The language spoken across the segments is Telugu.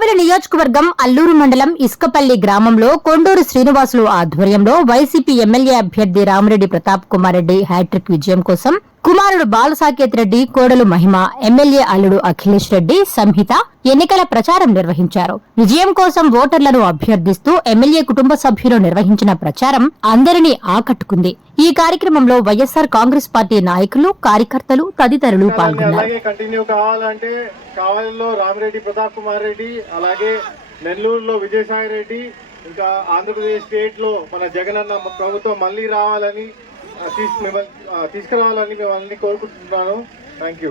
కావలి నియోజకవర్గం అల్లూరు మండలం ఇసుకపల్లి గ్రామంలో కొండూరు శ్రీనివాసులు ఆధ్వర్యంలో వైసీపీ ఎమ్మెల్యే అభ్యర్థి రామిరెడ్డి ప్రతాప్ కుమార్ రెడ్డి హ్యాట్రిక్ విజయం కోసం కుమారుడు బాలసాకేత్ రెడ్డి కోడలు మహిమ ఎమ్మెల్యే అల్లుడు అఖిలేష్ రెడ్డి సంహిత ఎన్నికల ప్రచారం నిర్వహించారు. విజయం కోసం ఓటర్లను అభ్యర్థిస్తూ ఎమ్మెల్యే కుటుంబ సభ్యులు నిర్వహించిన ప్రచారం అందరినీ ఆకట్టుకుంది. ఈ కార్యక్రమంలో వైఎస్సార్ కాంగ్రెస్ పార్టీ నాయకులు కార్యకర్తలు తదితరులు పాల్గొన్నారు. అలాగే కంటిన్యూ కావాలంటే కావాలిలో రామిరెడ్డి ప్రతాప్ కుమార్ రెడ్డి అలాగే నెల్లూరులో విజయసాయి రెడ్డి ఇంకా ఆంధ్రప్రదేశ్ స్టేట్లో మన జగనన్న ప్రభుత్వం మళ్ళీ రావాలని తీసుకురావాలని మిమ్మల్ని కోరుకుంటున్నాను. థ్యాంక్ యూ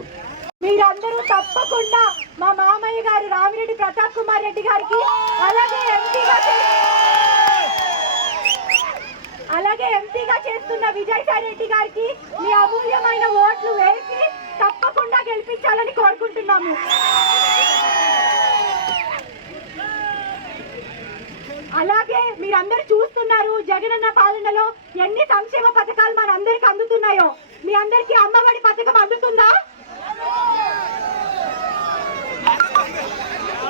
మీరందరూ తప్పకుండా మా మామయ్య గారు రామిరెడ్డి ప్రతాప్ కుమార్ రెడ్డి గారికి అలాగే ఎంపీగా అలాగే ఎంపీగా చేస్తున్న విజయసాయి రెడ్డి గారికి మీ అమూల్యమైన ఓట్లు వేసి తప్పకుండా గెలిపించాలని కోరుకుంటున్నాము. అలాగే మీరందరూ చూస్తున్నారు జగనన్న పాలనలో ఎన్ని సంక్షేమ పథకాలు మన అందరికి అందుతున్నాయో. మీ అందరికి అమ్మఒడి పథకం అందుతుందా?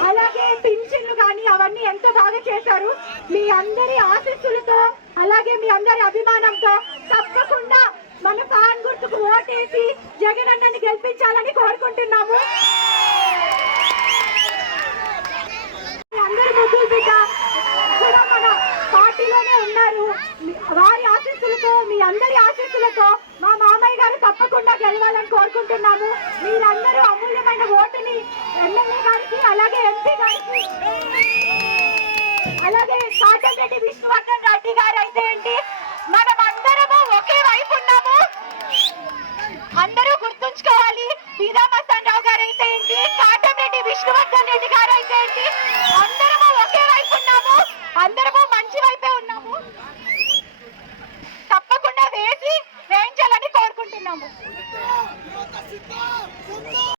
అలాగే పింఛన్లు కానీ అవన్నీ ఎంతో బాగా చేశారు. మీ అందరి ఆశస్సులతో అలాగే మీ అందరి అభిమానంతో తప్పకుండా మన ఫ్యాన్ గుర్తుకు ఓటేసి జగనన్నని గెలిపించాలని కోరుకుంటున్నాము మీ అందరి ముద్దుల బిడ్డ కూడా మన పార్టీలోనే ఉన్నారు మీ- వారి ఆశీస్సులతో మీ అందరి ఆశీస్సులతో మా మామయ్య గారు తప్పకుండా గెలవాలని కోరుకుంటున్నాము. మీరందరూ అమూల్యమైన ఓటుని ఎమ్మెల్యే గారికి అలాగే ఎంపీ గారికి అలాగే కాటంరెడ్డి విష్ణువర్ధన్ రెడ్డి గారు అయితే ఏంటి మనం అందరము ఒకే వైపు ఉన్నాము. అందరూ గుర్తుంచుకోవాలి సీతామస్తాన్ రావు గారు అయితే ఏంటి కాటంరెడ్డి విష్ణువర్ధన్ రెడ్డి గారు అయితే ఏంటి అందరము ఒకే వైపు ఉన్నాము. అందరము మంచి వైపు Dinamo.